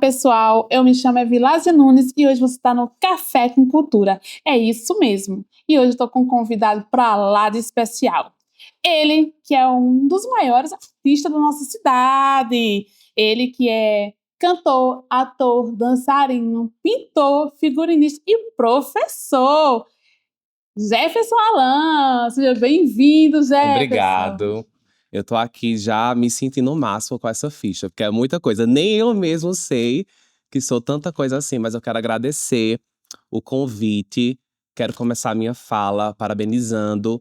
pessoal, eu me chamo Evilásio Nunes e hoje você está no Café com Cultura. É isso mesmo. E hoje eu estou com um convidado para lá de especial. Ele, que é um dos maiores artistas da nossa cidade. Ele que é cantor, ator, dançarino, pintor, figurinista e professor. Jefferson Alan. Seja bem-vindo, Jefferson. Obrigado. Eu tô aqui já me sentindo o máximo com essa ficha, porque é muita coisa. Nem eu mesmo sei que sou tanta coisa assim, mas eu quero agradecer o convite. Quero começar a minha fala parabenizando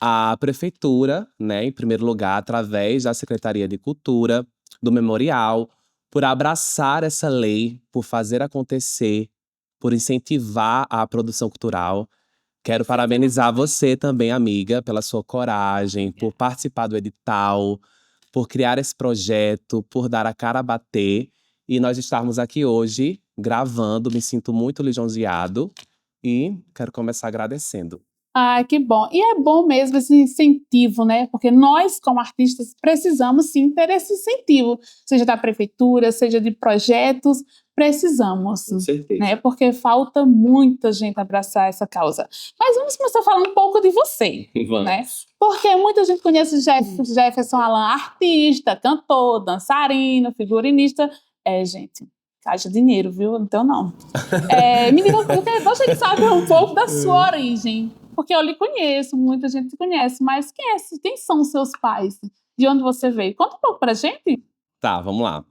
a prefeitura, né, em primeiro lugar, através da Secretaria de Cultura, do Memorial, por abraçar essa lei, por fazer acontecer, por incentivar a produção cultural. Quero parabenizar você também, amiga, pela sua coragem, por participar do edital, por criar esse projeto, por dar a cara a bater. E nós estarmos aqui hoje gravando, me sinto muito lisonjeado e quero começar agradecendo. Ai, que bom. E é bom mesmo esse incentivo, né? Porque nós, como artistas, precisamos sim ter esse incentivo, seja da prefeitura, seja de projetos, precisamos. Com certeza. Né? Porque falta muita gente abraçar essa causa. Mas vamos começar falando um pouco de você, Vamos. né? Porque muita gente conhece Jefferson Alan, artista, cantor, dançarino, figurinista. Gente, haja dinheiro, viu? Então não. Me diga, eu gostaria de saber um pouco da sua origem. Porque eu lhe conheço, muita gente te conhece, mas quem são os seus pais? De onde você veio? Conta um pouco pra gente. Tá, vamos lá.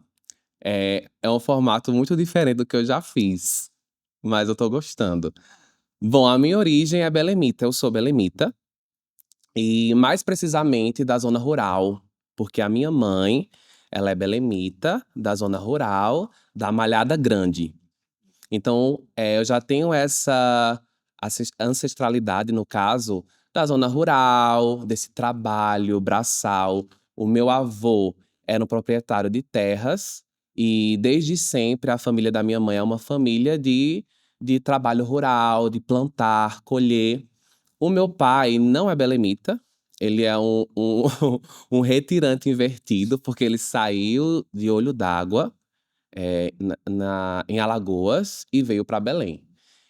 É um formato muito diferente do que eu já fiz, mas eu tô gostando. Bom, a minha origem é belemita, eu sou belemita. E mais precisamente da zona rural, porque a minha mãe, ela é belemita da zona rural, da Malhada Grande. Então, eu já tenho essa ancestralidade, no caso, da zona rural, desse trabalho braçal. O meu avô era um proprietário de terras e, desde sempre, a família da minha mãe é uma família de trabalho rural, de plantar, colher. O meu pai não é belemita, ele é um retirante invertido, porque ele saiu de Olho d'Água, em Alagoas, e veio para Belém.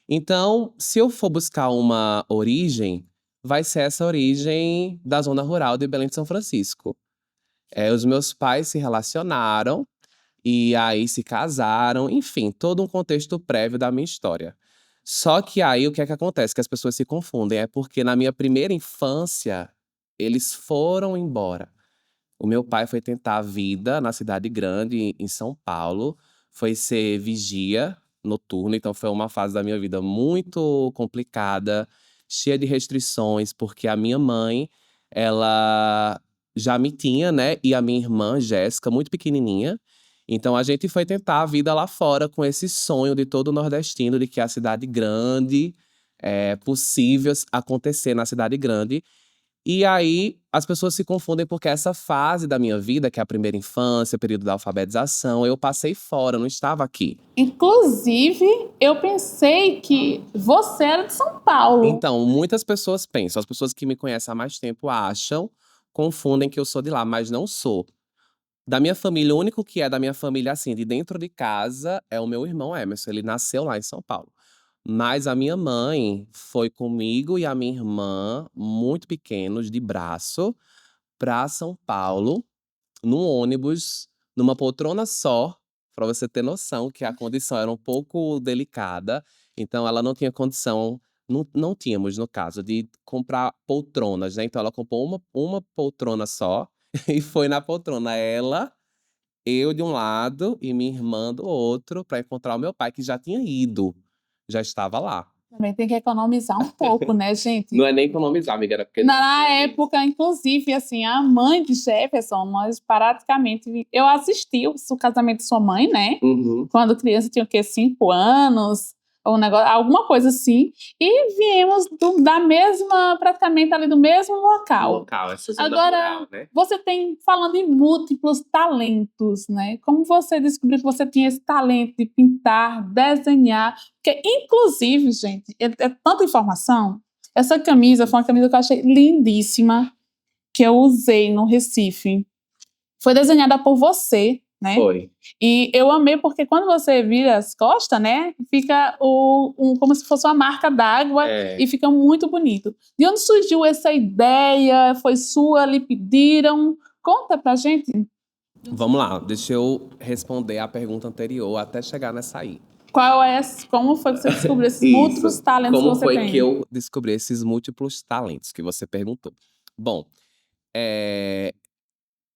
Então, se eu for buscar uma origem, vai ser essa origem da zona rural de Belém de São Francisco. Os meus pais se relacionaram e aí se casaram, enfim, todo um contexto prévio da minha história. Só que aí o que é que acontece? Que as pessoas se confundem. É porque na minha primeira infância, eles foram embora. O meu pai foi tentar a vida na cidade grande, em São Paulo. Foi ser vigia noturno, então foi uma fase da minha vida muito complicada, cheia de restrições, porque a minha mãe, ela já me tinha, né? E a minha irmã, Jéssica, muito pequenininha. Então a gente foi tentar a vida lá fora com esse sonho de todo nordestino de que a cidade grande é possível acontecer na cidade grande. E aí as pessoas se confundem porque essa fase da minha vida, que é a primeira infância, período da alfabetização, eu passei fora, eu não estava aqui. Inclusive, eu pensei que você era de São Paulo. Então, muitas pessoas pensam, as pessoas que me conhecem há mais tempo acham, confundem que eu sou de lá, mas não sou. Da minha família, o único que é da minha família, assim, de dentro de casa, é o meu irmão Emerson. Ele nasceu lá em São Paulo. Mas a minha mãe foi comigo e a minha irmã, muito pequenos, de braço, para São Paulo, num ônibus, numa poltrona só, para você ter noção que a condição era um pouco delicada. Então, ela não tinha condição, não tínhamos, no caso, de comprar poltronas, né? Então, ela comprou uma poltrona só e foi na poltrona ela, eu de um lado e minha irmã do outro, para encontrar o meu pai, que já tinha ido, já estava lá. Também tem que economizar um pouco, né, gente? Não é nem economizar, amiga, era porque… Na época, inclusive, assim, a mãe de Jefferson, nós praticamente… Eu assisti o casamento de sua mãe, né? Uhum. Quando criança, tinha o quê? 5 anos, ou um negócio, alguma coisa assim. E viemos da mesma, praticamente ali do mesmo local. Essa zona Agora, rural, né? você tem, falando em múltiplos talentos, né? Como você descobriu que você tinha esse talento de pintar, desenhar? Porque, inclusive, gente, é tanta informação. Essa camisa foi uma camisa que eu achei lindíssima, que eu usei no Recife. Foi desenhada por você, né? Foi. E eu amei porque quando você vira as costas, né, fica como se fosse uma marca d'água e fica muito bonito. De onde surgiu essa ideia? Foi sua? Lhe pediram? Conta pra gente. Vamos lá, deixa eu responder a pergunta anterior até chegar nessa aí. Como foi que você descobriu esses múltiplos talentos que Como você foi tem? que eu descobri esses múltiplos talentos que você perguntou? Bom,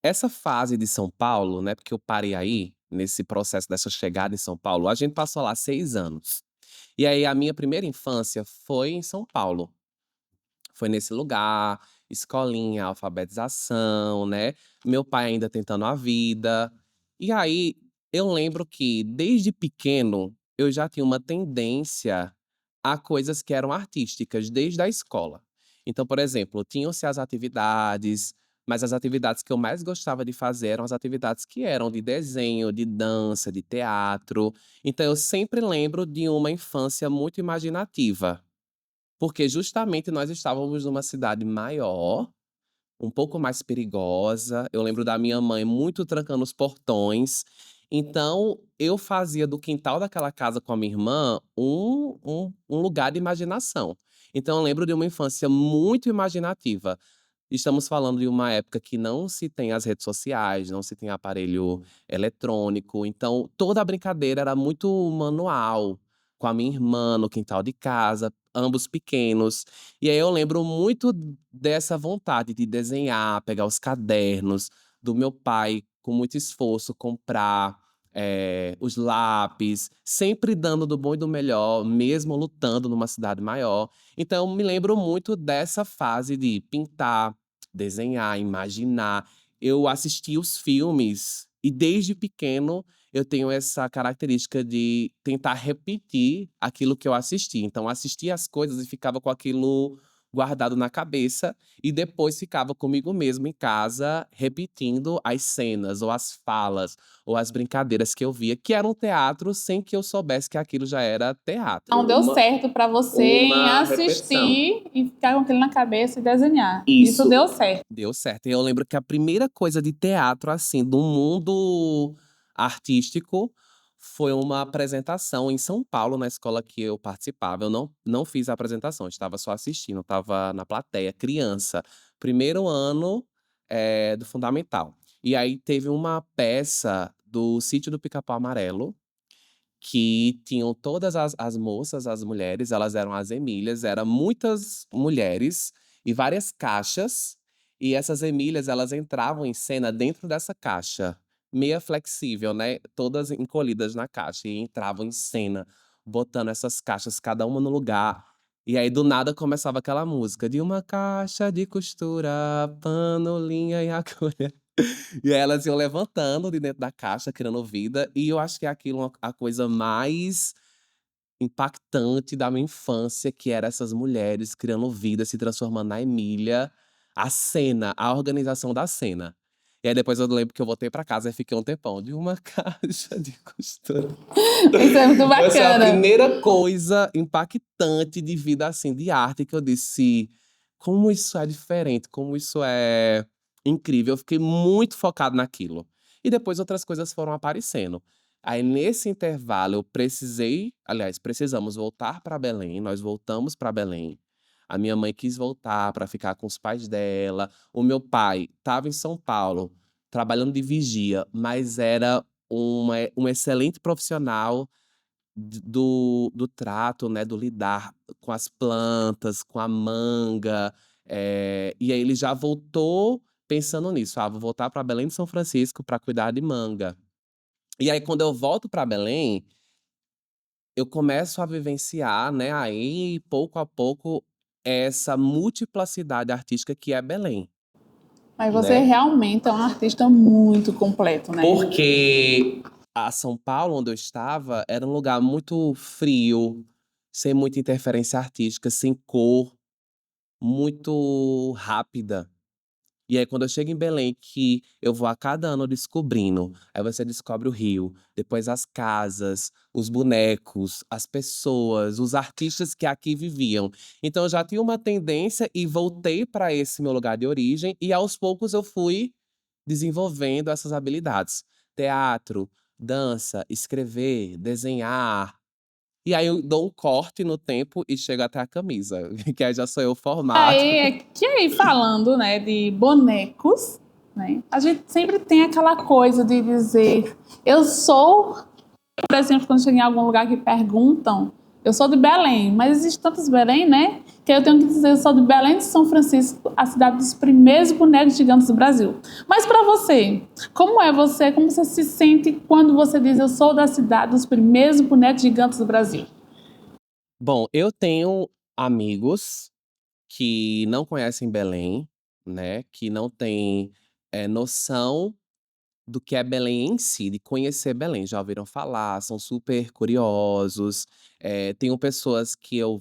essa fase de São Paulo, né, porque eu parei aí, nesse processo dessa chegada em São Paulo, a gente passou lá 6 anos. E aí a minha primeira infância foi em São Paulo. Foi nesse lugar, escolinha, alfabetização, né, meu pai ainda tentando a vida. E aí, eu lembro que desde pequeno, eu já tinha uma tendência a coisas que eram artísticas, desde a escola. Então, por exemplo, tinham-se as atividades, mas as atividades que eu mais gostava de fazer eram as atividades que eram de desenho, de dança, de teatro. Então eu sempre lembro de uma infância muito imaginativa. Porque justamente nós estávamos numa cidade maior, um pouco mais perigosa. Eu lembro da minha mãe muito trancando os portões. Então, eu fazia do quintal daquela casa com a minha irmã um lugar de imaginação. Então, eu lembro de uma infância muito imaginativa. Estamos falando de uma época que não se tem as redes sociais, não se tem aparelho eletrônico. Então, toda a brincadeira era muito manual, com a minha irmã no quintal de casa, ambos pequenos. E aí eu lembro muito dessa vontade de desenhar, pegar os cadernos, do meu pai, com muito esforço, comprar os lápis, sempre dando do bom e do melhor, mesmo lutando numa cidade maior. Então, eu me lembro muito dessa fase de pintar, desenhar, imaginar. Eu assisti os filmes e desde pequeno eu tenho essa característica de tentar repetir aquilo que eu assisti. Então, assistia as coisas e ficava com aquilo guardado na cabeça e depois ficava comigo mesmo em casa repetindo as cenas ou as falas ou as brincadeiras que eu via, que era um teatro sem que eu soubesse que aquilo já era teatro. Não deu certo pra você em assistir e ficar com aquilo na cabeça e desenhar. Isso deu certo. Deu certo. E eu lembro que a primeira coisa de teatro, assim, do mundo artístico, foi uma apresentação em São Paulo, na escola que eu participava. Eu não fiz a apresentação, eu estava só assistindo, estava na plateia, criança. Primeiro ano do fundamental. E aí teve uma peça do Sítio do Pica-Pau Amarelo, que tinham todas as moças, as mulheres, elas eram as Emílias, eram muitas mulheres e várias caixas, e essas Emílias, elas entravam em cena dentro dessa caixa, meia flexível, né, todas encolhidas na caixa, e entravam em cena, botando essas caixas cada uma no lugar. E aí, do nada, começava aquela música de uma caixa de costura, pano, linha e agulha. E aí elas iam levantando de dentro da caixa, criando vida, e eu acho que é aquilo a coisa mais impactante da minha infância, que era essas mulheres criando vida, se transformando na Emília, a cena, a organização da cena. E aí depois eu lembro que eu voltei pra casa e fiquei um tempão de uma caixa de costura. Isso é muito Essa é a bacana. primeira coisa impactante de vida, assim, de arte, que eu disse: como isso é diferente, como isso é incrível. Eu fiquei muito focado naquilo. E depois outras coisas foram aparecendo. Aí, nesse intervalo, eu precisamos voltar para Belém. Nós voltamos para Belém. A minha mãe quis voltar para ficar com os pais dela. O meu pai estava em São Paulo, trabalhando de vigia, mas era um excelente profissional do trato, né, do lidar com as plantas, com a manga. E aí ele já voltou pensando nisso: "Ah, vou voltar para Belém de São Francisco para cuidar de manga". E aí quando eu volto para Belém, eu começo a vivenciar, né, aí pouco a pouco, essa multiplicidade artística que é Belém. Mas você realmente é um artista muito completo, né? Porque a São Paulo, onde eu estava, era um lugar muito frio, sem muita interferência artística, sem cor, muito rápida. E aí, quando eu chego em Belém, que eu vou a cada ano descobrindo, aí você descobre o Rio, depois as casas, os bonecos, as pessoas, os artistas que aqui viviam. Então, eu já tinha uma tendência e voltei para esse meu lugar de origem, e aos poucos eu fui desenvolvendo essas habilidades. teatro, dança, escrever, desenhar. E aí eu dou um corte no tempo e chego até a camisa, que aí já sou eu formado. Aí falando, né, de bonecos, né? A gente sempre tem aquela coisa de dizer, eu sou, por exemplo, quando chego em algum lugar que perguntam, eu sou de Belém, mas existe tantos Belém, né? Que eu tenho que dizer, eu sou de Belém de São Francisco, a cidade dos primeiros bonecos gigantes do Brasil. Mas para você, como você se sente quando você diz, eu sou da cidade dos primeiros bonecos gigantes do Brasil? Bom, eu tenho amigos que não conhecem Belém, né? Que não têm noção do que é Belém em si, de conhecer Belém. Já ouviram falar, são super curiosos. Tenho pessoas que eu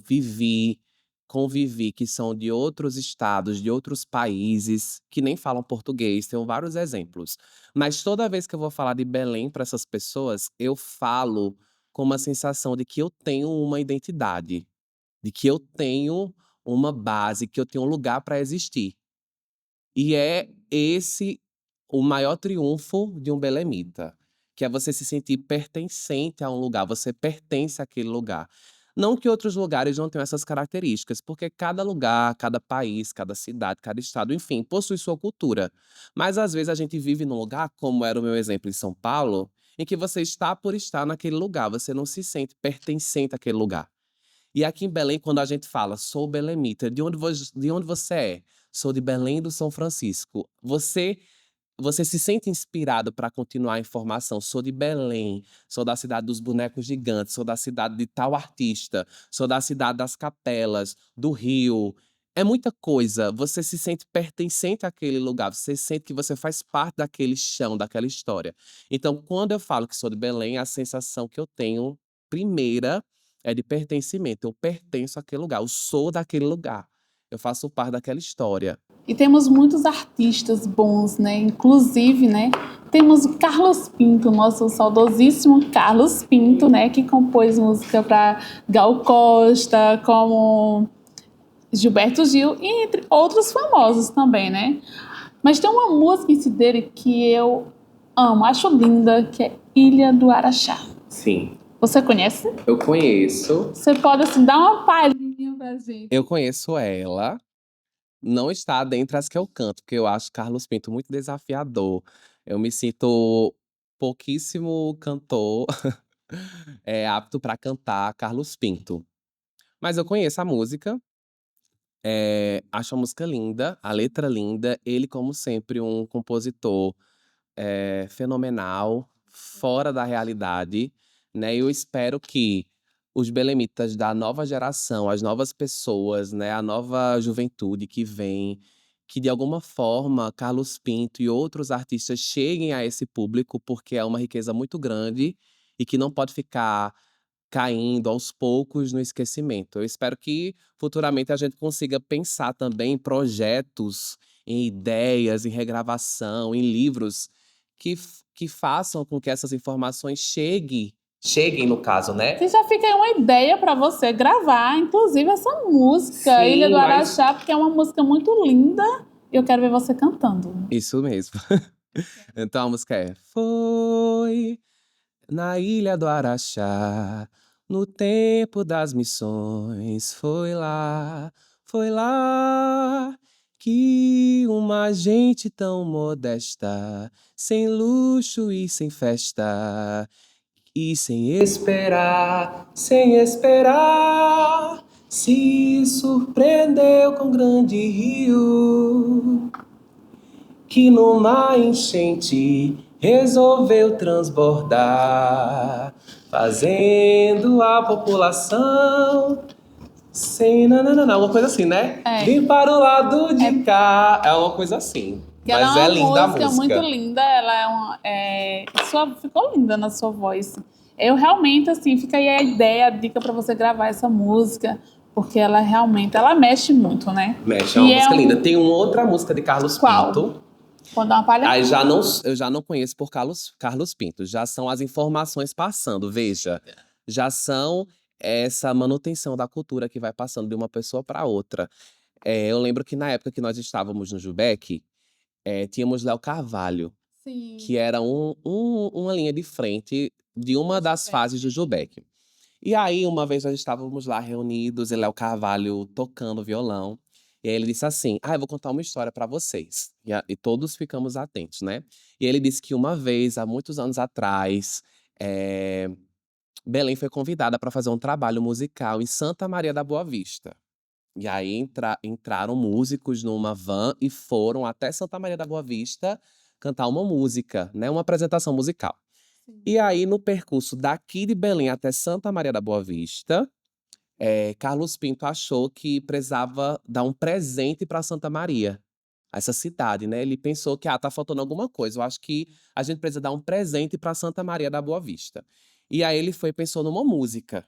convivi, que são de outros estados, de outros países, que nem falam português. Tenho vários exemplos. Mas toda vez que eu vou falar de Belém para essas pessoas, eu falo com uma sensação de que eu tenho uma identidade, de que eu tenho uma base, que eu tenho um lugar para existir. E é esse o maior triunfo de um belemita, que é você se sentir pertencente a um lugar, você pertence àquele lugar. Não que outros lugares não tenham essas características, porque cada lugar, cada país, cada cidade, cada estado, enfim, possui sua cultura. Mas às vezes a gente vive num lugar, como era o meu exemplo em São Paulo, em que você está por estar naquele lugar, você não se sente pertencente àquele lugar. E aqui em Belém, quando a gente fala, sou belemita, de onde você é? Sou de Belém do São Francisco. Você se sente inspirado para continuar a informação. Sou de Belém, sou da cidade dos bonecos gigantes, sou da cidade de tal artista, sou da cidade das capelas, do Rio. É muita coisa. Você se sente pertencente àquele lugar, você sente que você faz parte daquele chão, daquela história. Então, quando eu falo que sou de Belém, a sensação que eu tenho, primeira, é de pertencimento. Eu pertenço àquele lugar, eu sou daquele lugar. Eu faço parte daquela história. E temos muitos artistas bons, né? Inclusive, né? Temos o Carlos Pinto, nosso saudosíssimo Carlos Pinto, né? Que compôs música para Gal Costa, como Gilberto Gil, e entre outros famosos também, né? Mas tem uma música em si dele que eu amo, acho linda, que é Ilha do Araxá. Sim, Você conhece? eu conheço. Você pode, assim, dar uma palhinha pra gente? Eu conheço ela. Não está dentre as que eu canto, porque eu acho Carlos Pinto muito desafiador. Eu me sinto pouquíssimo cantor apto para cantar Carlos Pinto. Mas eu conheço a música, acho a música linda, a letra linda. Ele, como sempre, um compositor fenomenal, fora da realidade, né? Eu espero que os belemitas da nova geração, as novas pessoas, né, a nova juventude que vem, que de alguma forma Carlos Pinto e outros artistas cheguem a esse público, porque é uma riqueza muito grande e que não pode ficar caindo aos poucos no esquecimento. Eu espero que futuramente a gente consiga pensar também em projetos, em ideias, em regravação, em livros que façam com que essas informações cheguem no caso, né? Que já fica aí uma ideia para você gravar, inclusive essa música, Sim, Ilha do mas Araxá, porque é uma música muito linda e eu quero ver você cantando. isso mesmo. Então a música é: Foi na Ilha do Araxá, no tempo das missões, foi lá que uma gente tão modesta, sem luxo e sem festa, e sem esperar, se surpreendeu com grande rio, que numa enchente resolveu transbordar, fazendo a população sem nananana, uma coisa assim, né? É. Vim para o lado de cá. É uma coisa assim. Que Mas ela é é uma linda a música muito música. linda, ela é ficou linda na sua voz. Eu realmente, assim, fica aí a ideia, a dica para você gravar essa música, porque ela realmente, ela mexe muito, né? Mexe, é E uma música linda. Tem uma outra música de Carlos Qual? Pinto. Pode dar uma palha? Aí eu já não conheço por Carlos Pinto. Já são as informações passando, veja. Já são essa manutenção da cultura que vai passando de uma pessoa para outra. Eu lembro que na época que nós estávamos no Jubec, tínhamos Léo Carvalho. que Sim. era uma linha de frente de uma das Gilberto. fases do Gilbeck. E aí, uma vez nós estávamos lá reunidos, e Léo Carvalho tocando violão. E aí ele disse assim: eu vou contar uma história para vocês. E todos ficamos atentos, né? E ele disse que uma vez, há muitos anos atrás, eh, Belém foi convidada para fazer um trabalho musical em Santa Maria da Boa Vista. E aí entraram músicos numa van e foram até Santa Maria da Boa Vista cantar uma música, né? Uma apresentação musical. Sim. E aí, no percurso daqui de Belém até Santa Maria da Boa Vista, Carlos Pinto achou que precisava dar um presente para Santa Maria, essa cidade, né? Ele pensou que, tá faltando alguma coisa. Eu acho que a gente precisa dar um presente para Santa Maria da Boa Vista. E aí ele pensou numa música.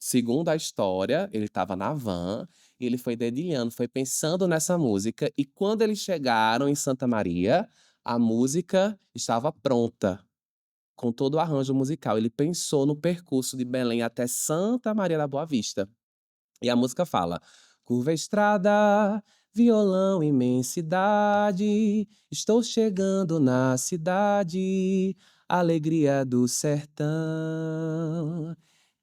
Segundo a história, ele estava na van e ele foi dedilhando, foi pensando nessa música. E quando eles chegaram em Santa Maria, a música estava pronta com todo o arranjo musical. Ele pensou no percurso de Belém até Santa Maria da Boa Vista. E a música fala: curva estrada, violão, imensidade, estou chegando na cidade, alegria do sertão.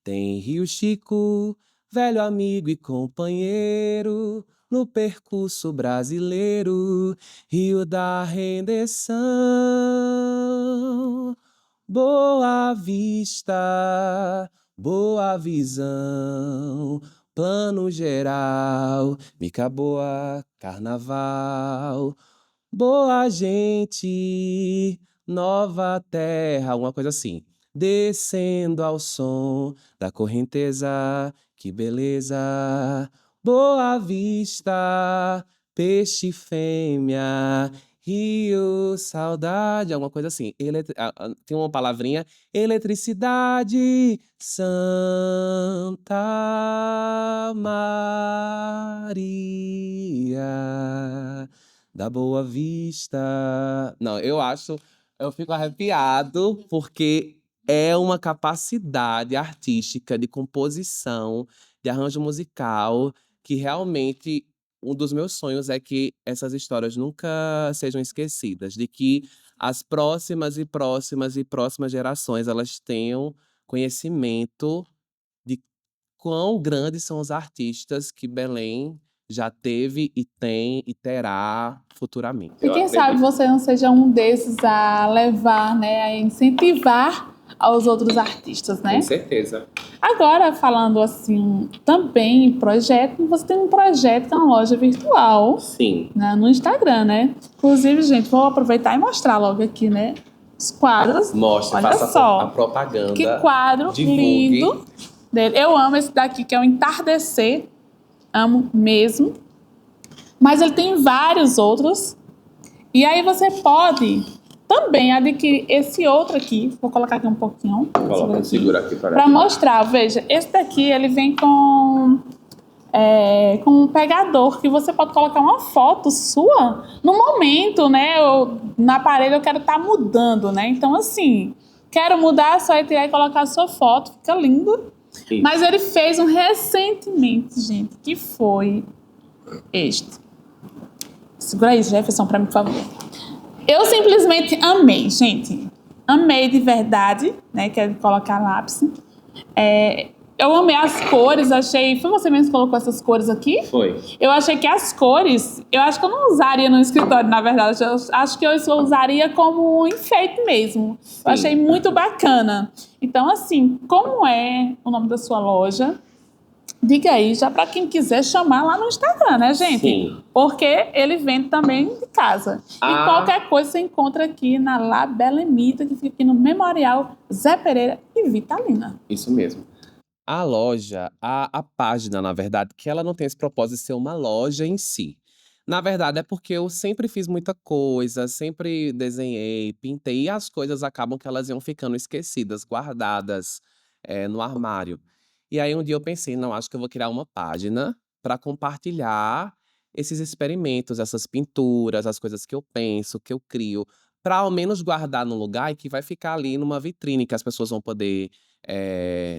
Tem Rio Chico, velho amigo e companheiro, no percurso brasileiro, Rio da Rendição. Boa Vista, boa visão, plano geral, Mica Boa, carnaval, boa gente, nova terra, alguma coisa assim. Descendo ao som da correnteza, que beleza. Boa Vista, peixe fêmea, Rio, saudade, alguma coisa assim. Tem uma palavrinha, eletricidade, Santa Maria da Boa Vista. Não, eu fico arrepiado porque é uma capacidade artística de composição, de arranjo musical, que realmente um dos meus sonhos é que essas histórias nunca sejam esquecidas, de que as próximas e próximas e próximas gerações elas tenham conhecimento de quão grandes são os artistas que Belém já teve e tem e terá futuramente. E quem sabe você não seja um desses a levar, né, a incentivar aos outros artistas, né? Com certeza. Agora, falando assim, também em projeto, você tem um projeto que é uma loja virtual, Sim. né, no Instagram, né? Inclusive, gente, vou aproveitar e mostrar logo aqui, né? Os quadros. Mostre, Olha faça só. a propaganda. Que quadro divulgue. lindo dele. Eu amo esse daqui, que é o Entardecer. Amo mesmo. Mas ele tem vários outros. E aí você pode também adquirir esse outro aqui. Vou colocar aqui um pouquinho. Segura aqui para mostrar. Veja, esse daqui ele vem com um pegador que você pode colocar uma foto sua no momento, né? Na parede eu quero estar mudando, né? Então, assim, quero mudar, só tirar e colocar a sua foto. Fica lindo. Sim. Mas ele fez um recentemente, gente, que foi este. Segura aí, Jefferson, para mim, por favor. Eu simplesmente amei, gente. Amei de verdade, né? Quero colocar lápis. Eu amei as cores, achei... Foi você mesmo que colocou essas cores aqui? Foi. Eu achei que as cores... Eu acho que eu não usaria no escritório, na verdade. Eu acho que eu usaria como um enfeite mesmo. Sim. Eu achei muito bacana. Então, assim, como é o nome da sua loja? Diga aí, já para quem quiser chamar lá no Instagram, né, gente? Sim. Porque ele vende também de casa. E qualquer coisa você encontra aqui na La Belemita, que fica aqui no Memorial Zé Pereira e Vitalina. Isso mesmo. A loja, a página, na verdade, que ela não tem esse propósito de ser uma loja em si. Na verdade, é porque eu sempre fiz muita coisa, sempre desenhei, pintei, e as coisas acabam que elas iam ficando esquecidas, guardadas, no armário. E aí um dia eu pensei, não, acho que eu vou criar uma página para compartilhar esses experimentos, essas pinturas, as coisas que eu penso, que eu crio, para ao menos guardar num lugar e que vai ficar ali numa vitrine que as pessoas vão poder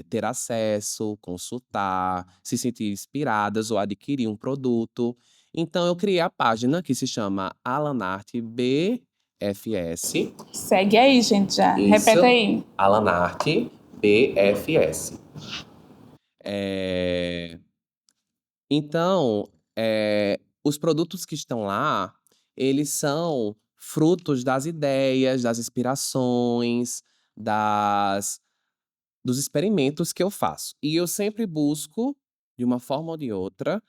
ter acesso, consultar, se sentir inspiradas ou adquirir um produto. Então eu criei a página que se chama Alan Art B BFS. Segue aí, gente, já. Repete aí. Alanarte BFS. Então, os produtos que estão lá, eles são frutos das ideias, das inspirações, dos experimentos que eu faço. E eu sempre busco, de uma forma ou de outra,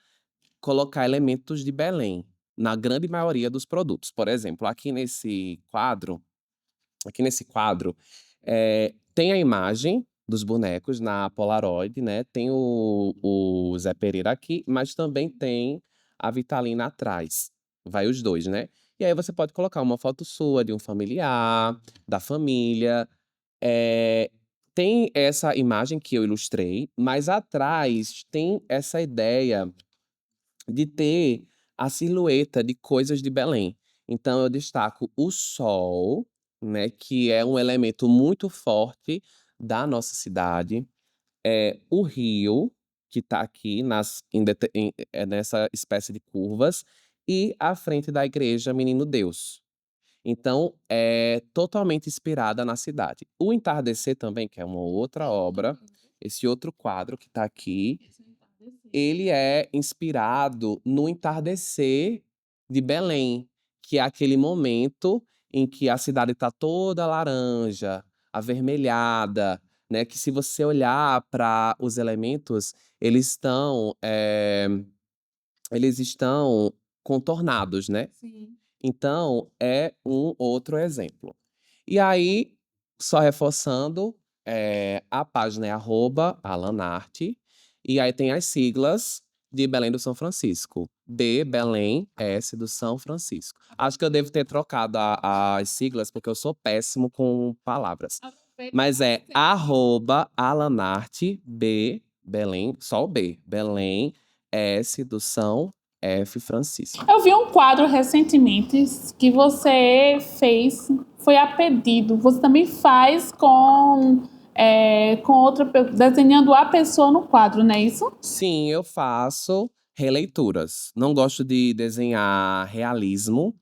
colocar elementos de Belém na grande maioria dos produtos. Por exemplo, aqui nesse quadro, tem a imagem dos bonecos na Polaroid, né? Tem o Zé Pereira aqui, mas também tem a Vitalina atrás. Vai os dois, né? E aí você pode colocar uma foto sua, de um familiar, da família. É, tem essa imagem que eu ilustrei, mas atrás tem essa ideia de ter a silhueta de coisas de Belém. Então eu destaco o sol, né, que é um elemento muito forte da nossa cidade, o rio, que está aqui nessa espécie de curvas, e a frente da igreja Menino Deus. Então, é totalmente inspirada na cidade. O Entardecer também, que é uma outra obra, esse outro quadro que está aqui, ele é inspirado no entardecer de Belém, que é aquele momento em que a cidade está toda laranja, avermelhada, né? Que se você olhar para os elementos, eles estão contornados, né? Sim. Então, é um outro exemplo. E aí, só reforçando, a página é @alanarte, e aí tem as siglas de Belém do São Francisco. B, Belém, S do São Francisco. Acho que eu devo ter trocado as siglas, porque eu sou péssimo com palavras. Mas é @alanarte, B, Belém, só o B, Belém, S do São F Francisco. Eu vi um quadro recentemente que você fez, foi a pedido. Você também faz com outra, desenhando a pessoa no quadro, não é isso? Sim, eu faço releituras. Não gosto de desenhar realismo,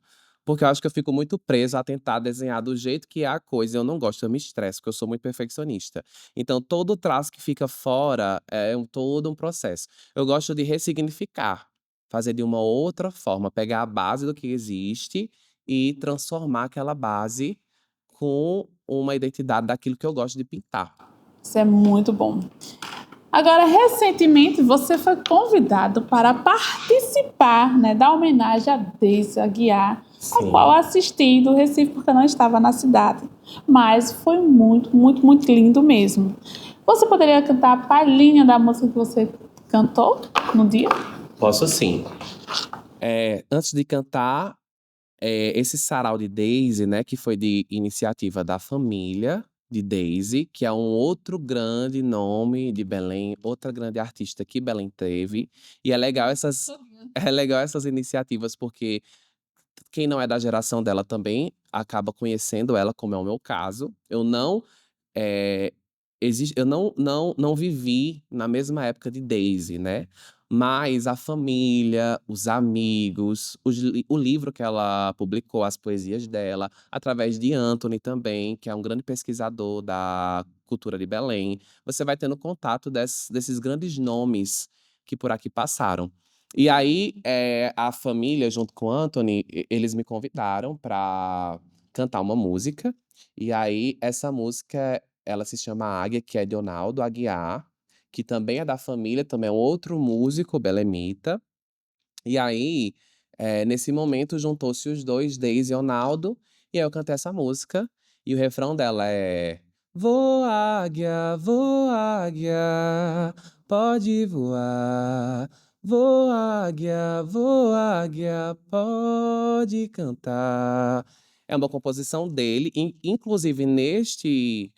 porque eu acho que eu fico muito preso a tentar desenhar do jeito que é a coisa. Eu não gosto, eu me estresso, porque eu sou muito perfeccionista. Então, todo traço que fica fora é todo um processo. Eu gosto de ressignificar, fazer de uma outra forma, pegar a base do que existe e transformar aquela base com uma identidade daquilo que eu gosto de pintar. Isso é muito bom. Agora, recentemente, você foi convidado para participar, né, da homenagem a Deise Aguiar, a Sim. qual assisti do Recife porque eu não estava na cidade. Mas foi muito, muito, muito lindo mesmo. Você poderia cantar a palhinha da música que você cantou no dia? Posso sim. Antes de cantar, esse sarau de Deise, né, que foi de iniciativa da família de Deise, que é um outro grande nome de Belém, outra grande artista que Belém teve. E é legal essas iniciativas, porque quem não é da geração dela também acaba conhecendo ela, como é o meu caso. Eu não eh, eu não vivi na mesma época de Daisy, né? Mas a família, os amigos, o livro que ela publicou, as poesias dela, através de Anthony também, que é um grande pesquisador da cultura de Belém. Você vai tendo contato desses grandes nomes que por aqui passaram. E aí, a família, junto com o Anthony, eles me convidaram para cantar uma música. E aí, essa música, ela se chama Águia, que é de Ronaldo Aguiar, que também é da família, também é um outro músico belemita. E aí, nesse momento, juntou-se os dois, Deise e Ronaldo, e aí eu cantei essa música. E o refrão dela é: voa, águia, pode voar. Voa, águia, pode cantar. É uma composição dele, inclusive neste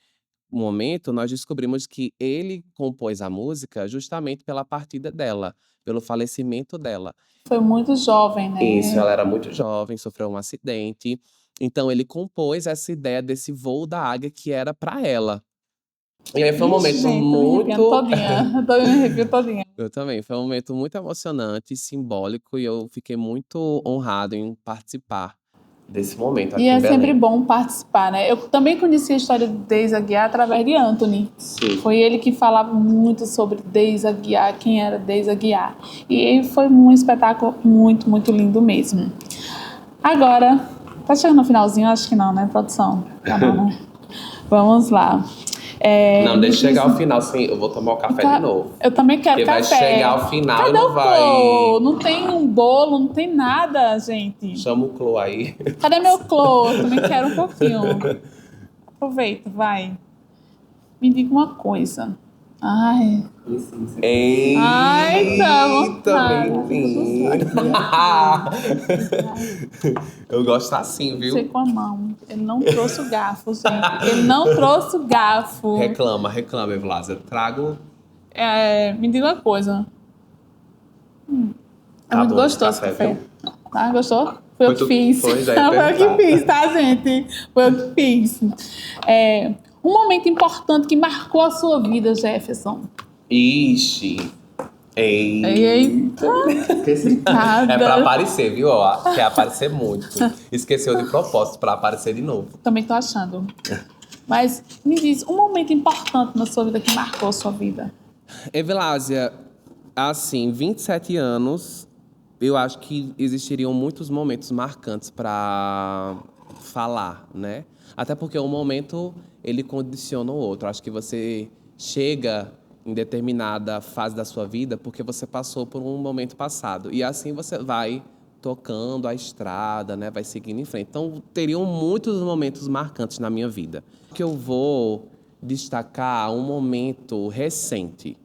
momento, nós descobrimos que ele compôs a música justamente pela partida dela, pelo falecimento dela. Foi muito jovem, né? Isso, ela era muito jovem, sofreu um acidente. Então ele compôs essa ideia desse voo da águia que era para ela. E aí foi um momento Gente, tô me arrepiando muito. todinha. Tô me arrepiando todinha. Eu também, foi um momento muito emocionante, simbólico, e eu fiquei muito honrado em participar desse momento aqui E é em Belém. sempre bom participar, né? Eu também conheci a história de Deise Aguiar através de Anthony. Sim. Foi ele que falava muito sobre Deise Aguiar, quem era Deise Aguiar. E foi um espetáculo muito, muito lindo mesmo. Agora, tá chegando no finalzinho? Acho que não, né, produção? Tá não, né? Vamos lá. Não, deixa chegar ao final, sim. Eu vou tomar o café de novo. Eu também quero Porque café. vai chegar ao final Cadê e não o vai. Clô? Não tem um bolo, não tem nada, gente. Chama o Clô aí. Cadê meu Clô? Eu também quero um pouquinho. Aproveita, vai. Me diga uma coisa. Ai. Eita, menino. Eu gosto assim, viu? Você com a mão. Ele não trouxe o garfo, gente. Ele não trouxe o garfo. Reclama, Evlásia. Trago. Me diga uma coisa. É Tá muito bom, gostoso esse café. viu? Ah, gostou? Foi eu que fiz. Foi, já Foi eu ia que perguntar. fiz, tá, gente? Foi eu que fiz. Um momento importante que marcou a sua vida, Jefferson. Ixi. Eita. É pra aparecer, viu? Ó, quer aparecer muito. Esqueceu de propósito pra aparecer de novo. Também tô achando. Mas me diz, um momento importante na sua vida que marcou a sua vida. Evelásia, assim, 27 anos, eu acho que existiriam muitos momentos marcantes pra falar, né? Até porque um momento, ele condiciona o outro. Acho que você chega em determinada fase da sua vida porque você passou por um momento passado. E assim você vai tocando a estrada, né? Vai seguindo em frente. Então, teriam muitos momentos marcantes na minha vida. Que eu vou destacar um momento recente.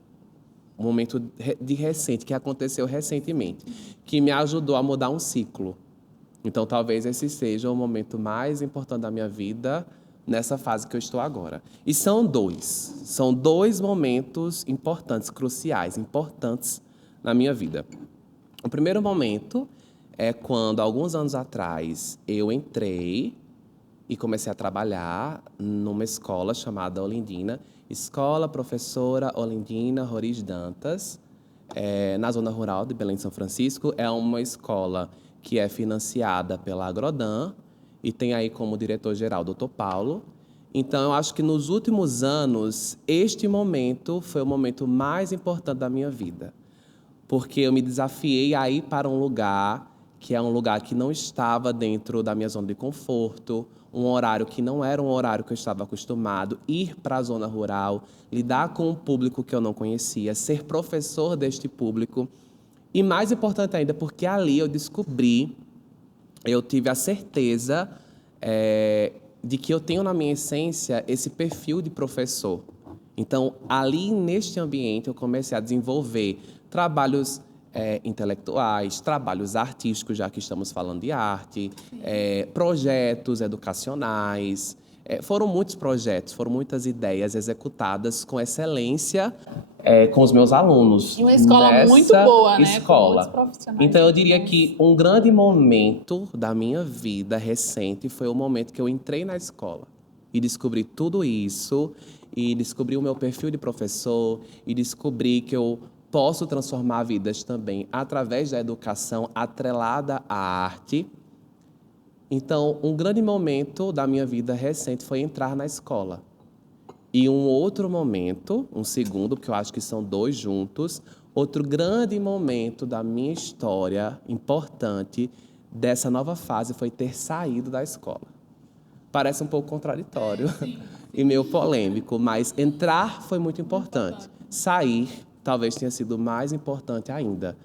Um momento de recente, que aconteceu recentemente, que me ajudou a mudar um ciclo. Então, talvez esse seja o momento mais importante da minha vida nessa fase que eu estou agora. E são dois momentos importantes, cruciais, importantes na minha vida. O primeiro momento é quando, alguns anos atrás, eu entrei e comecei a trabalhar numa escola chamada Olindina, Escola Professora Olindina Roriz Dantas, na zona rural de Belém de São Francisco. É uma escola que é financiada pela Agrodan e tem aí como diretor-geral o Dr. Paulo. Então, eu acho que nos últimos anos, este momento foi o momento mais importante da minha vida, porque eu me desafiei a ir para um lugar que é um lugar que não estava dentro da minha zona de conforto, um horário que não era um horário que eu estava acostumado, ir para a zona rural, lidar com um público que eu não conhecia, ser professor deste público. E mais importante ainda, porque ali eu tive a certeza de que eu tenho na minha essência esse perfil de professor. Então, ali neste ambiente, eu comecei a desenvolver trabalhos intelectuais, trabalhos artísticos, já que estamos falando de arte, projetos educacionais. Foram muitos projetos, foram muitas ideias executadas com excelência com os meus alunos. E uma escola muito boa, né? Escola. Com muitos profissionais. Então, eu diria que um grande momento da minha vida recente foi o momento que eu entrei na escola e descobri tudo isso, e descobri o meu perfil de professor, e descobri que eu posso transformar vidas também através da educação atrelada à arte. Então, um grande momento da minha vida recente foi entrar na escola. E um outro momento, um segundo, porque eu acho que são dois juntos, outro grande momento da minha história, importante, dessa nova fase, foi ter saído da escola. Parece um pouco contraditório e meio polêmico, mas entrar foi muito importante. Sair talvez tenha sido mais importante ainda.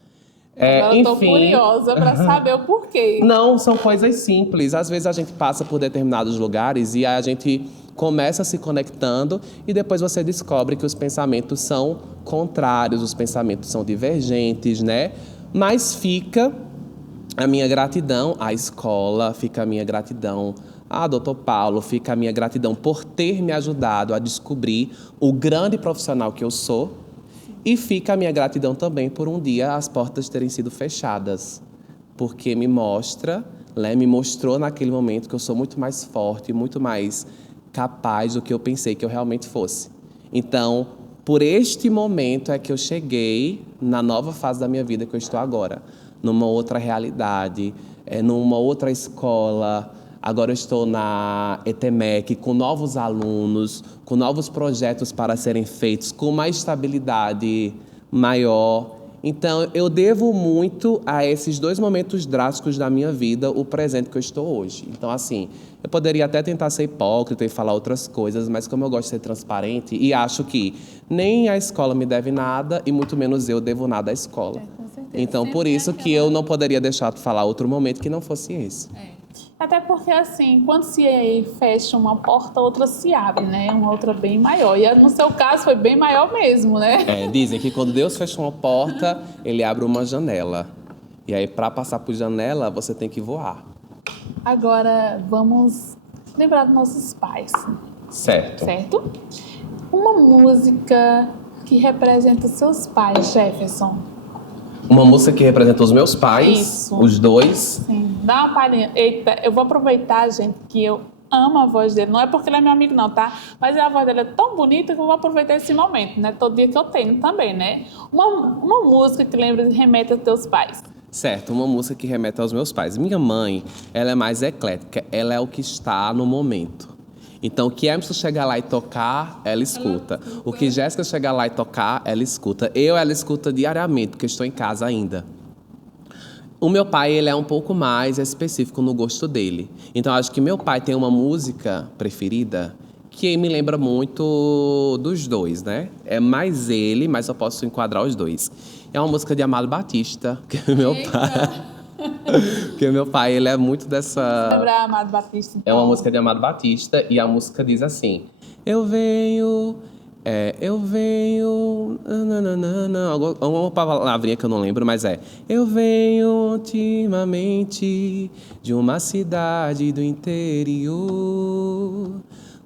Agora eu tô curiosa para saber o porquê. Não, são coisas simples. Às vezes a gente passa por determinados lugares e a gente começa se conectando e depois você descobre que os pensamentos são contrários, os pensamentos são divergentes, né? Mas fica a minha gratidão à escola, fica a minha gratidão a Dr. Paulo, fica a minha gratidão por ter me ajudado a descobrir o grande profissional que eu sou. E fica a minha gratidão também por um dia as portas terem sido fechadas, porque me mostrou naquele momento que eu sou muito mais forte, muito mais capaz do que eu pensei que eu realmente fosse. Então, por este momento é que eu cheguei na nova fase da minha vida que eu estou agora, numa outra realidade, numa outra escola. Agora eu estou na ETEMEC com novos alunos, com novos projetos para serem feitos, com uma estabilidade maior. Então, eu devo muito a esses dois momentos drásticos da minha vida, o presente que eu estou hoje. Então, assim, eu poderia até tentar ser hipócrita e falar outras coisas, mas como eu gosto de ser transparente e acho que nem a escola me deve nada e muito menos eu devo nada à escola. Com certeza. Então, Sempre por tem isso que aquela- eu não poderia deixar de falar outro momento que não fosse esse. Até porque, assim, quando se fecha uma porta, outra se abre, né? Uma outra bem maior. E no seu caso foi bem maior mesmo, né? Dizem que quando Deus fecha uma porta, ele abre uma janela. E aí, para passar por janela, você tem que voar. Agora, vamos lembrar dos nossos pais, Certo. certo? Uma música que representa os seus pais, Jefferson. Uma música que representa os meus pais, Isso. os dois. Sim, dá uma palhinha. Eita, eu vou aproveitar, gente, que eu amo a voz dele. Não é porque ele é meu amigo, não, tá? Mas a voz dele é tão bonita que eu vou aproveitar esse momento, né? Todo dia que eu tenho também, né? Uma música que lembra e remete aos teus pais. Certo, uma música que remete aos meus pais. Minha mãe, ela é mais eclética, ela é o que está no momento. Então, o que Emerson chegar lá e tocar, ela escuta. O que Jéssica chegar lá e tocar, ela escuta. Ela escuta diariamente, porque eu estou em casa ainda. O meu pai, ele é um pouco mais específico no gosto dele. Então, acho que meu pai tem uma música preferida que me lembra muito dos dois, né? É mais ele, mas eu posso enquadrar os dois. É uma música de Amado Batista, que é meu pai. Porque meu pai, ele é muito dessa... Lembrar Amado Batista. É uma então. música de Amado Batista e a música diz assim: eu venho, nananana, uma palavrinha que eu não lembro, mas eu venho ultimamente de uma cidade do interior,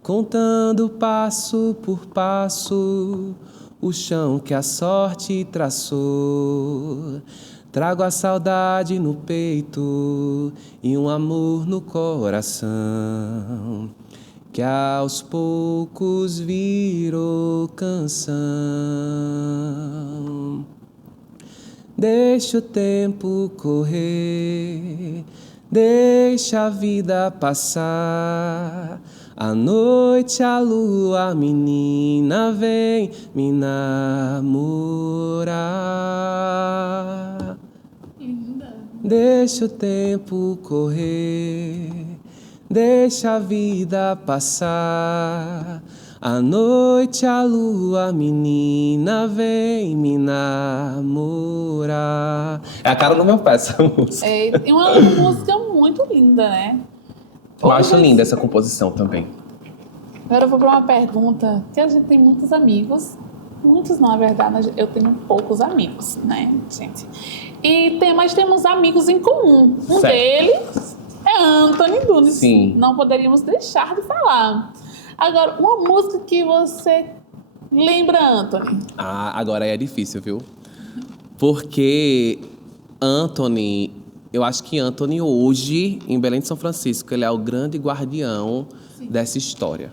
contando passo por passo o chão que a sorte traçou. Trago a saudade no peito e um amor no coração, que aos poucos virou canção. Deixa o tempo correr, deixa a vida passar. À noite a lua, menina, vem me namorar. Deixa o tempo correr, deixa a vida passar. À noite a lua, menina, vem me namorar. É a cara do meu pé essa música. É uma música muito linda, né? Eu acho linda essa composição também. Agora eu vou para uma pergunta, que a gente tem muitos amigos. Muitos não, na verdade, eu tenho poucos amigos, né, gente? Mas temos amigos em comum. Um Certo. deles é Anthony Nunes. Sim. Não poderíamos deixar de falar. Agora, uma música que você lembra, Anthony? Agora é difícil, viu? Porque Anthony, eu acho que Anthony hoje, em Belém de São Francisco, ele é o grande guardião dessa história.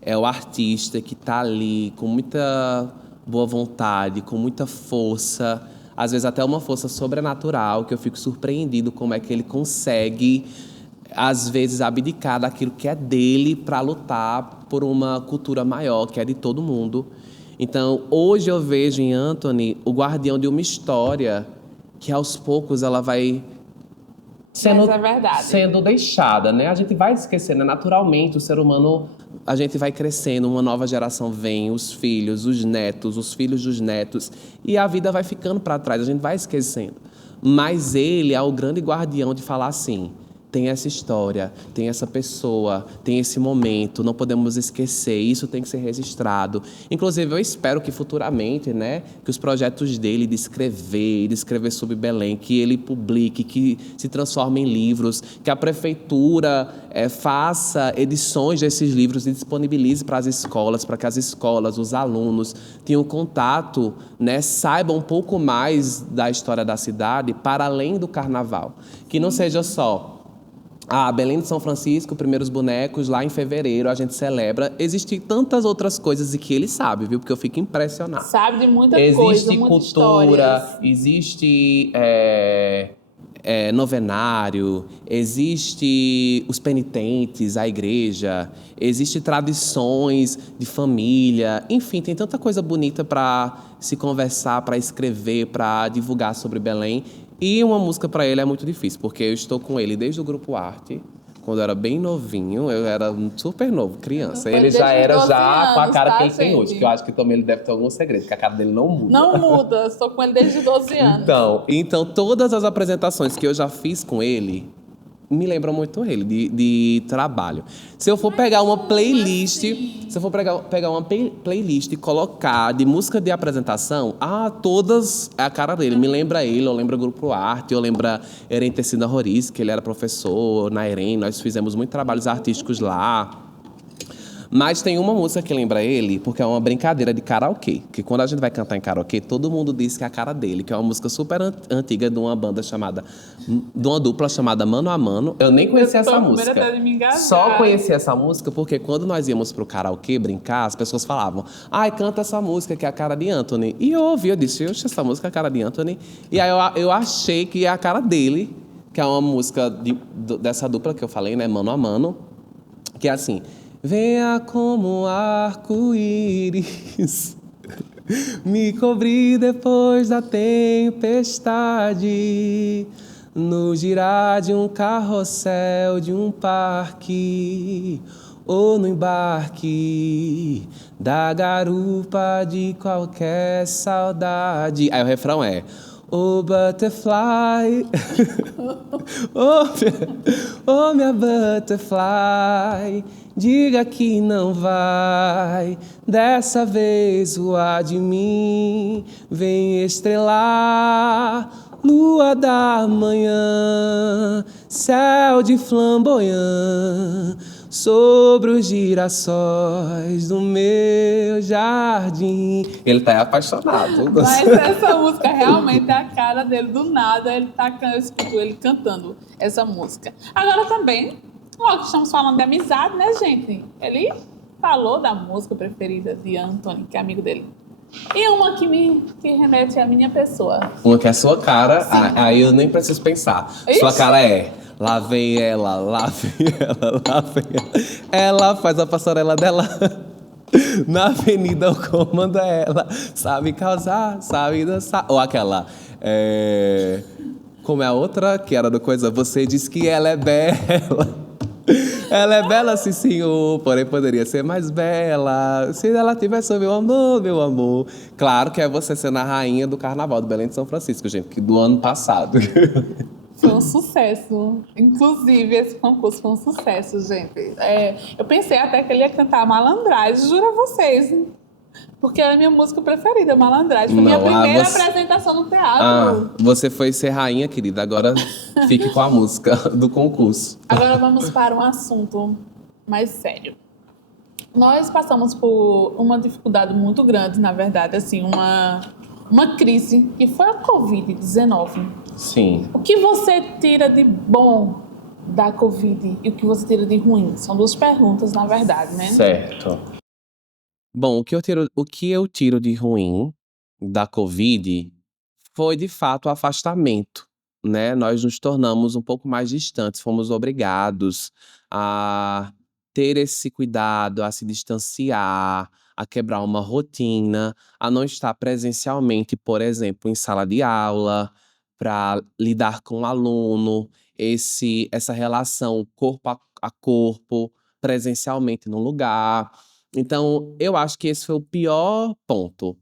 É o artista que está ali com muita boa vontade, com muita força, às vezes até uma força sobrenatural, que eu fico surpreendido como é que ele consegue, às vezes, abdicar daquilo que é dele para lutar por uma cultura maior, que é de todo mundo. Então, hoje eu vejo em Anthony o guardião de uma história que, aos poucos, ela vai Mas é verdade. sendo deixada, né? A gente vai esquecendo, naturalmente, o ser humano, a gente vai crescendo, uma nova geração vem, os filhos, os netos, os filhos dos netos, e a vida vai ficando para trás, a gente vai esquecendo. Mas ele é o grande guardião de falar assim: tem essa história, tem essa pessoa, tem esse momento, não podemos esquecer, isso tem que ser registrado. Inclusive, eu espero que futuramente, né, que os projetos dele de escrever sobre Belém, que ele publique, que se transforme em livros, que a prefeitura faça edições desses livros e disponibilize para as escolas, para que as escolas, os alunos tenham contato, né, saibam um pouco mais da história da cidade para além do carnaval. Que não seja só Belém de São Francisco, primeiros bonecos, lá em fevereiro a gente celebra. Existem tantas outras coisas e que ele sabe, viu? Porque eu fico impressionado. Sabe de muita Existe coisa, muitas cultura, histórias. existe novenário, existe os penitentes, a igreja, existe tradições de família, enfim, tem tanta coisa bonita para se conversar, para escrever, para divulgar sobre Belém. E uma música para ele é muito difícil, porque eu estou com ele desde o Grupo Arte. Quando eu era bem novinho, eu era super novo, criança. Foi Ele já desde os era 12 já com a anos, cara tá, que ele tem hoje, gente? que eu acho que também ele deve ter algum segredo, porque a cara dele não muda. Não muda, estou com ele desde 12 anos. Então, todas as apresentações que eu já fiz com ele me lembram muito ele, de trabalho. Se eu for pegar uma playlist, assim? se eu for pegar uma playlist e colocar de música de apresentação, todas é a cara dele. Me lembra ele, eu lembro o Grupo Arte, eu lembro Eren Tecida Roriz, que ele era professor na EREM, nós fizemos muitos trabalhos artísticos lá. Mas tem uma música que lembra ele, porque é uma brincadeira de karaokê. Que quando a gente vai cantar em karaokê, todo mundo diz que é a cara dele, que é uma música super antiga de uma banda chamada. De uma dupla chamada Mano a Mano. Eu nem conhecia essa música. Até de me engasgar. Só conheci essa música porque quando nós íamos pro karaokê brincar, as pessoas falavam: ai, canta essa música que é a cara de Anthony. E eu ouvi, eu disse: oxe, essa música é a cara de Anthony. E aí eu achei que é a cara dele, que é uma música dessa dupla que eu falei, né? Mano a Mano. Que é assim. Venha como arco-íris, me cobrir depois da tempestade, no girar de um carrossel de um parque, ou no embarque da garupa de qualquer saudade. Aí o refrão é: oh, butterfly, minha butterfly, diga que não vai dessa vez voar de mim. Vem estrelar, lua da manhã, céu de flamboyant, sobre os girassóis do meu jardim. Ele tá apaixonado. Mas essa música realmente é a cara dele. Do nada, eu escuto ele cantando essa música. Agora também, logo que estamos falando de amizade, né, gente? Ele falou da música preferida de Anthony, que é amigo dele. E uma que remete à minha pessoa. Uma que é a sua cara, aí eu nem preciso pensar. Ixi. Sua cara é: lá vem ela, lá vem ela, lá vem ela. Ela faz a passarela dela. Na avenida o comando é ela. Sabe causar, sabe dançar. Ou aquela, como é a outra, que era do coisa, você diz que ela é bela. Ela é bela, sim, senhor, porém poderia ser mais bela se ela tivesse o meu amor, meu amor. Claro que é você sendo a rainha do Carnaval do Belém de São Francisco, gente, que do ano passado. Foi um sucesso. Inclusive, esse concurso foi um sucesso, gente. Eu pensei até que ele ia cantar Malandragem, juro a vocês. Porque era a minha música preferida, Malandragem. Foi minha primeira apresentação no teatro. Você foi ser rainha, querida. Agora fique com a música do concurso. Agora vamos para um assunto mais sério. Nós passamos por uma dificuldade muito grande, na verdade, assim, uma crise, que foi a Covid-19. Sim. O que você tira de bom da Covid e o que você tira de ruim? São duas perguntas, na verdade, né? Certo. Bom, o que eu tiro de ruim da Covid foi, de fato, o afastamento, né? Nós nos tornamos um pouco mais distantes, fomos obrigados a ter esse cuidado, a se distanciar, a quebrar uma rotina, a não estar presencialmente, por exemplo, em sala de aula, para lidar com o aluno, essa relação corpo a corpo, presencialmente no lugar. Então, eu acho que esse foi o pior ponto.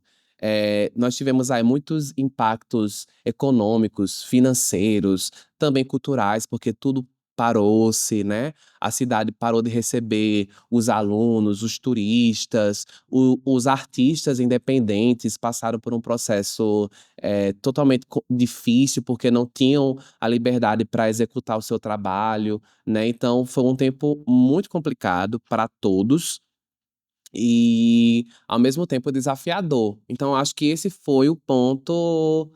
Nós tivemos aí muitos impactos econômicos, financeiros, também culturais, porque tudo parou-se, né? A cidade parou de receber os alunos, os turistas, os artistas independentes passaram por um processo totalmente difícil, porque não tinham a liberdade para executar o seu trabalho, né? Então, foi um tempo muito complicado para todos e, ao mesmo tempo, desafiador. Então, acho que esse foi o ponto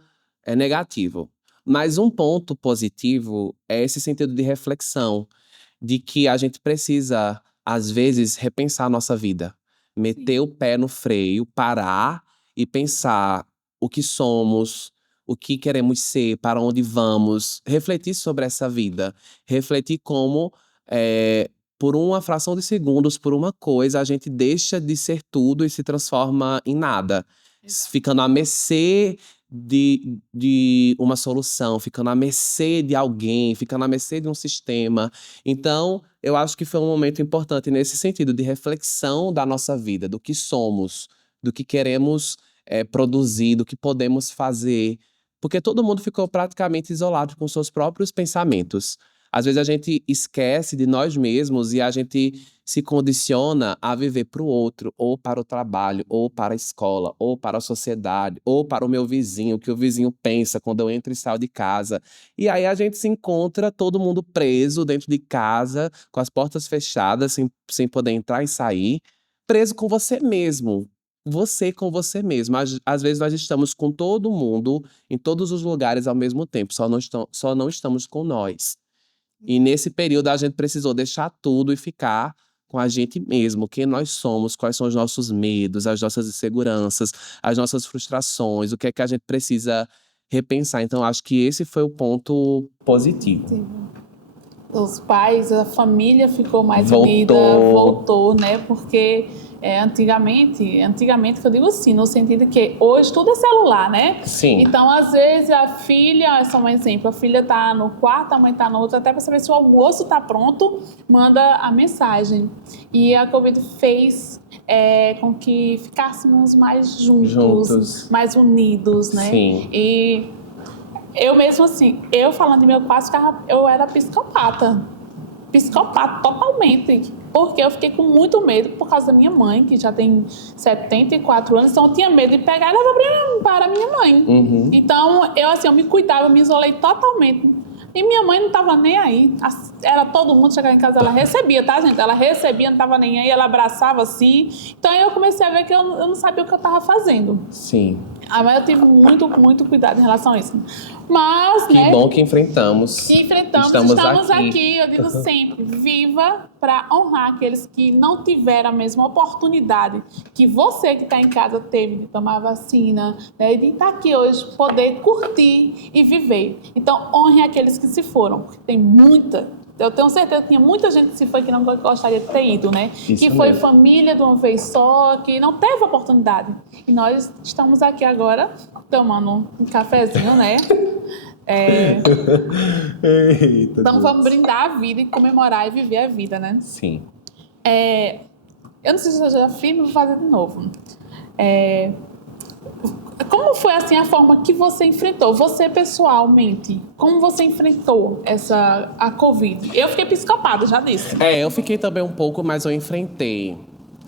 negativo. Mas um ponto positivo é esse sentido de reflexão, de que a gente precisa, às vezes, repensar a nossa vida, meter o pé no freio, parar e pensar o que somos, o que queremos ser, para onde vamos, refletir sobre essa vida, refletir como, por uma fração de segundos, por uma coisa, a gente deixa de ser tudo e se transforma em nada, Exato. ficando à mercê de uma solução, ficando à mercê de alguém, ficando à mercê de um sistema. Então, eu acho que foi um momento importante nesse sentido de reflexão da nossa vida, do que somos, do que queremos produzir, do que podemos fazer. Porque todo mundo ficou praticamente isolado com seus próprios pensamentos. Às vezes a gente esquece de nós mesmos e a gente se condiciona a viver para o outro, ou para o trabalho, ou para a escola, ou para a sociedade, ou para o meu vizinho, o que o vizinho pensa quando eu entro e saio de casa. E aí a gente se encontra todo mundo preso dentro de casa, com as portas fechadas, sem poder entrar e sair, preso com você mesmo. Você com você mesmo. Às vezes nós estamos com todo mundo, em todos os lugares ao mesmo tempo, só não estamos com nós. E nesse período a gente precisou deixar tudo e ficar com a gente mesmo, quem nós somos, quais são os nossos medos, as nossas inseguranças, as nossas frustrações, o que é que a gente precisa repensar. Então, acho que esse foi o ponto positivo. Sim. Os pais, a família ficou mais Voltou. unida, voltou, né? Porque antigamente que eu digo assim, no sentido que hoje tudo é celular, né? Sim. Então, às vezes, a filha, é só um exemplo, a filha tá no quarto, a mãe tá no outro, até para saber se o almoço tá pronto, manda a mensagem. E a Covid fez com que ficássemos mais juntos, mais unidos, né? Sim. E eu mesmo assim, eu falando de meu caso, eu era psicopata totalmente, porque eu fiquei com muito medo por causa da minha mãe, que já tem 74 anos, então eu tinha medo de pegar e levar para minha mãe. Uhum. Então, eu me cuidava, eu me isolei totalmente. E minha mãe não estava nem aí. Era todo mundo chegava em casa, ela recebia, tá, gente? Ela recebia, não estava nem aí, ela abraçava assim. Então, eu comecei a ver que eu não sabia o que eu estava fazendo. Sim. Mas eu tive muito, muito cuidado em relação a isso. Mas, Que bom que enfrentamos. Estamos aqui. Eu digo sempre, viva para honrar aqueles que não tiveram a mesma oportunidade que você que está em casa teve de tomar vacina, né, e de estar aqui hoje, poder curtir e viver. Então, honre aqueles que se foram, porque tem muita. Eu tenho certeza que tinha muita gente que se foi que não gostaria de ter ido, né? Isso que foi mesmo. família de uma vez só, que não teve oportunidade. E nós estamos aqui agora tomando um cafezinho, né? Eita, Então Deus. vamos brindar a vida e comemorar e viver a vida, né? Sim. Eu não sei se eu já fiz, mas vou fazer de novo. Como foi assim a forma que você enfrentou, você pessoalmente, como você enfrentou a Covid? Eu fiquei psicopata, já disse. Eu fiquei também um pouco, mas eu enfrentei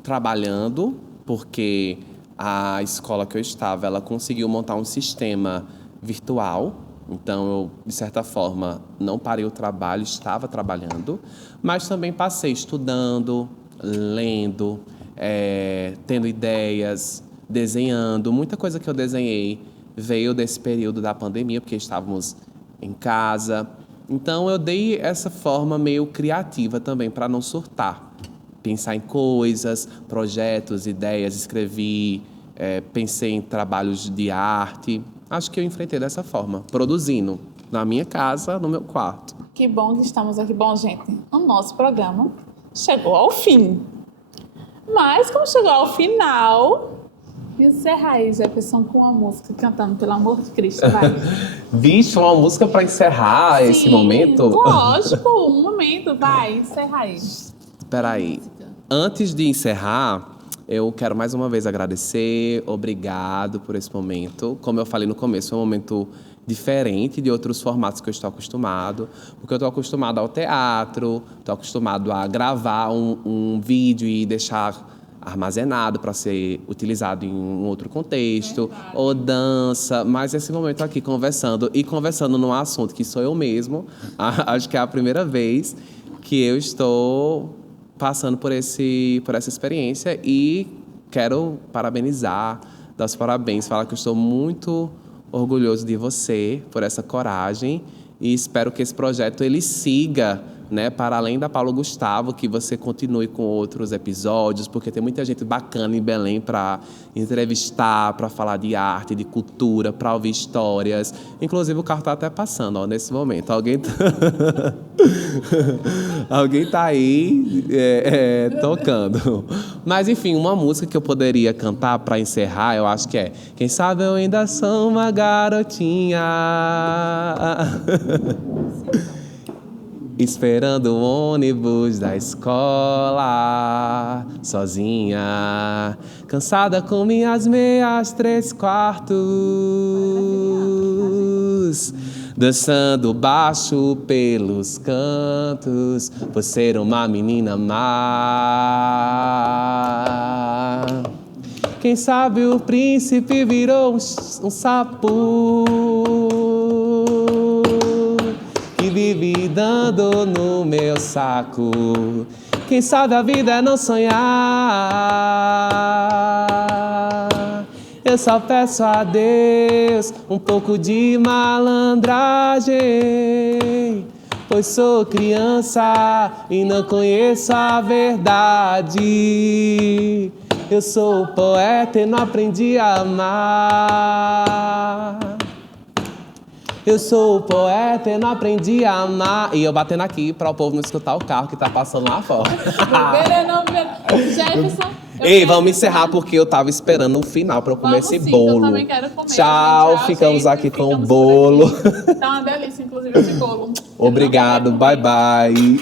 trabalhando, porque a escola que eu estava, ela conseguiu montar um sistema virtual. Então, eu, de certa forma, não parei o trabalho, estava trabalhando, mas também passei estudando, lendo, tendo ideias, desenhando. Muita coisa que eu desenhei veio desse período da pandemia, porque estávamos em casa. Então, eu dei essa forma meio criativa também, para não surtar. Pensar em coisas, projetos, ideias, escrevi, pensei em trabalhos de arte. Acho que eu enfrentei dessa forma, produzindo na minha casa, no meu quarto. Que bom que estamos aqui. Bom, gente, o nosso programa chegou ao fim. Mas, como chegou ao final, encerra aí, Jefferson, com uma música cantando, pelo amor de Cristo, vai. Vixe, uma música para encerrar esse momento? Lógico, um momento, vai, encerra aí. Espera aí. Antes de encerrar, eu quero mais uma vez agradecer, obrigado por esse momento. Como eu falei no começo, é um momento diferente de outros formatos que eu estou acostumado, porque eu estou acostumado ao teatro, estou acostumado a gravar um vídeo e deixar armazenado para ser utilizado em um outro contexto, ou dança, mas esse momento aqui conversando num assunto que sou eu mesmo, acho que é a primeira vez que eu estou passando por essa experiência e quero parabenizar, dar os parabéns, falar que eu estou muito orgulhoso de você por essa coragem e espero que esse projeto ele siga né, para além da Paulo Gustavo, que você continue com outros episódios, porque tem muita gente bacana em Belém para entrevistar, para falar de arte, de cultura, para ouvir histórias. Inclusive, o carro tá até passando, ó, nesse momento. Alguém tá, alguém tá aí tocando. Mas, enfim, uma música que eu poderia cantar para encerrar, eu acho que é Quem Sabe Eu Ainda Sou Uma Garotinha. Esperando o ônibus da escola, sozinha, cansada com minhas meias 3/4, dançando baixo pelos cantos, por ser uma menina má. Quem sabe o príncipe virou um sapo que vive dando no meu saco. Quem sabe a vida é não sonhar. Eu só peço a Deus um pouco de malandragem, pois sou criança e não conheço a verdade. Eu sou poeta e não aprendi a amar. Eu sou poeta e não aprendi a amar. E eu batendo aqui para o povo não escutar o carro que tá passando lá fora. Jefferson. Ei, vamos encerrar porque eu tava esperando o final para eu comer esse sim, bolo. eu também quero comer. Tchau, ficamos gente, aqui com o bolo. Tá uma delícia, inclusive, esse bolo. Obrigado, bye bye.